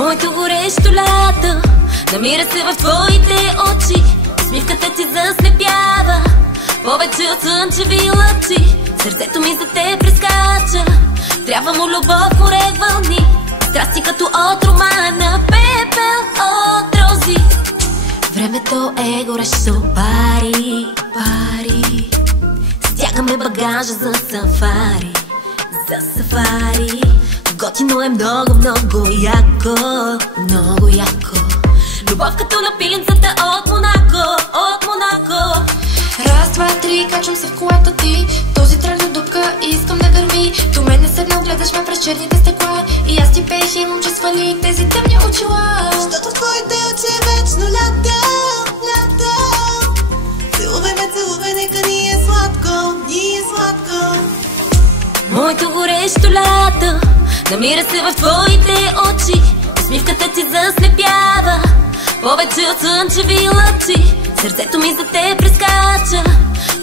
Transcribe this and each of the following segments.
Моето горещо лято намира се в твоите очи. Усмивката ти заслепява повече от слънчеви лъчи. Сърцето ми за те прескача. Трябва му любов, море, вълни, страсти като от романа, пепел от рози. Времето е горещо, пари, пари. Стягаме багажа за сафари, за сафари. Готино е много, много яко, много яко. Любов като на пиленцата от Монако, от Монако. Раз, два, три, качвам се в колата ти. Този трак на дупка и искам да гърми. До мен не седнал, гледаш ме през черните стекла. И аз ти пеех и момче свали тези тъмни очила. Защото в твоите очи е вечно лято, лято. Целувай, нека ни е сладко, ни е сладко. Моето горещо лято намира се в твоите очи. Усмивката ти заслепява повече от слънчеви лъчи. Сърцето ми за те прескача.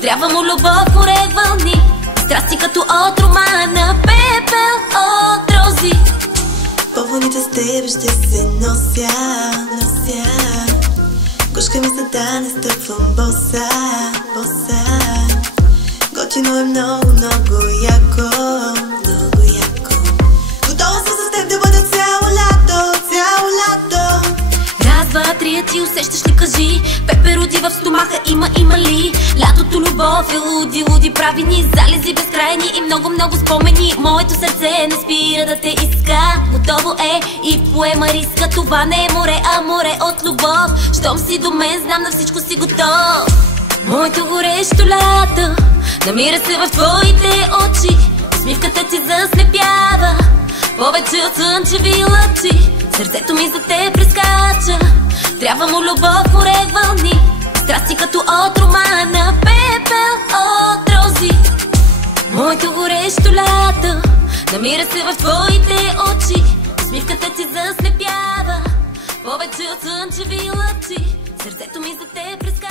Трябва му любов, море, вълни, страсти като от романа, пепел от рози. По вълните с тебе ще се нося, нося. Гушка ми за да не стъпвам боса, боса. Готино е много, много яко, много яко. Готова съм с теб да бъда цяло лято, цяло лято. Раз, два, три, ти усещаш ли, кажи? Пеперуди в стомаха има ли? Лятото любов е луди, луди прави ни залези безкрайни и много, много спомени. Моето сърце не спира да те иска. Готово е и поема риска. Това не е море, а море от любов. Щом си до мен, знам на всичко си готов. Моето горещо лято намира се в твоите очи. Усмивката ти заслепява повече от слънчеви лъчи. Сърцето ми за те прескача. Трябва му любов, море, вълни, страсти като от романа, пепел от рози. Моето горещо лято намира се в твоите очи. Усмивката ти заслепява повече от слънчеви лъчи. Сърцето ми за те прескача.